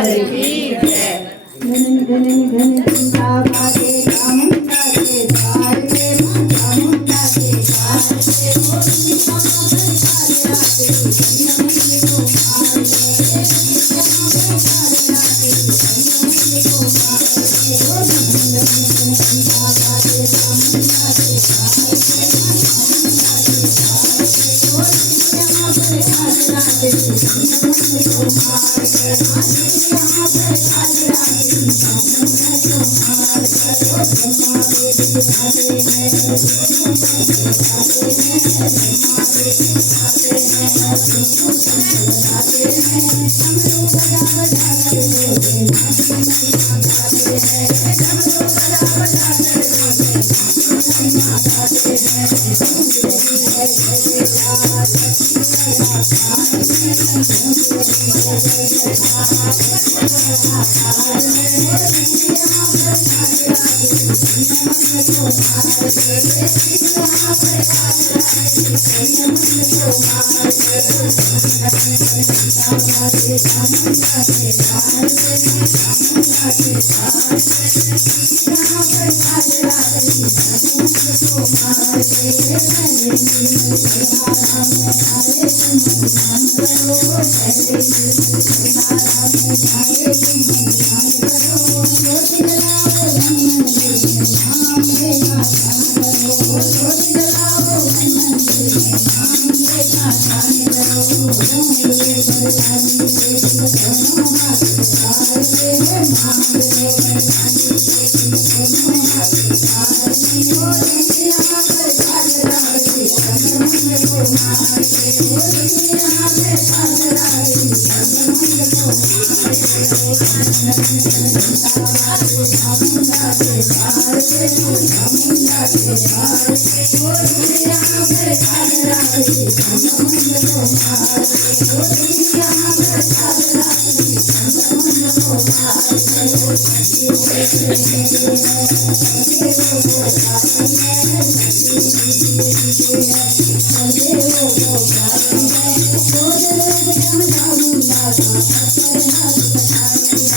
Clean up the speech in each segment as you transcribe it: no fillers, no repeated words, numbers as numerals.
लाल की जय। धन धन धन चिंता के चामुंडा के द्वार पे मां चामुंडा के द्वार पे हो सीता मां बैठाए राधे कन्या को मार दे सीता मां बैठाए राधे कन्या को मार दे हो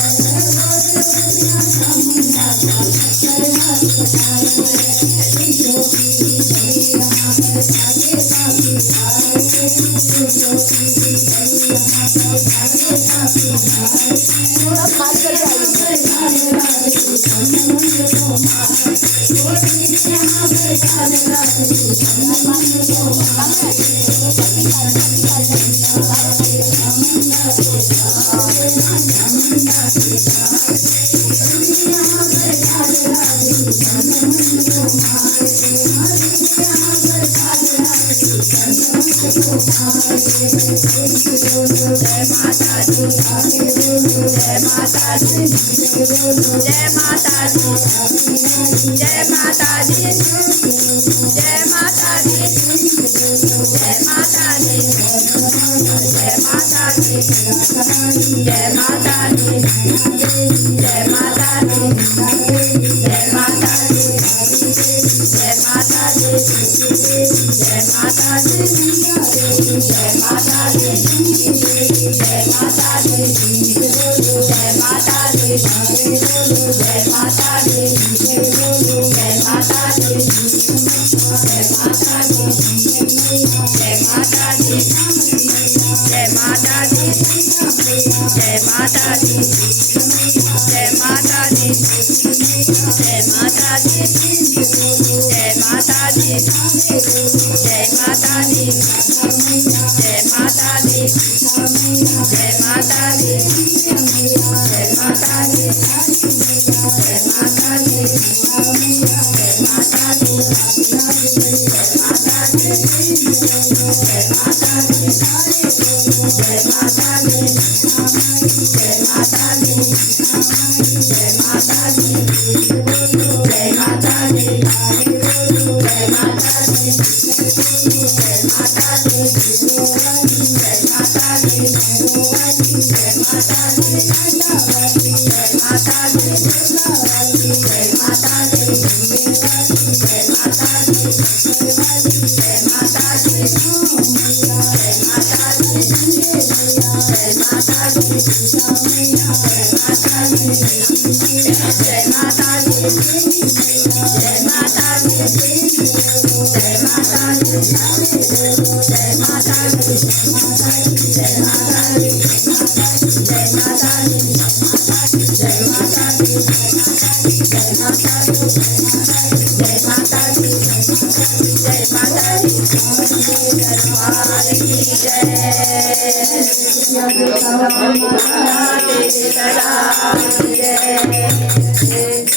धन धन धन चिंता के चामुंडा के द्वार पे मां चामुंडा के द्वार पे हो सीता मां बैठाए राधे कन्या को मार दे सीता मां बैठाए राधे Jai जय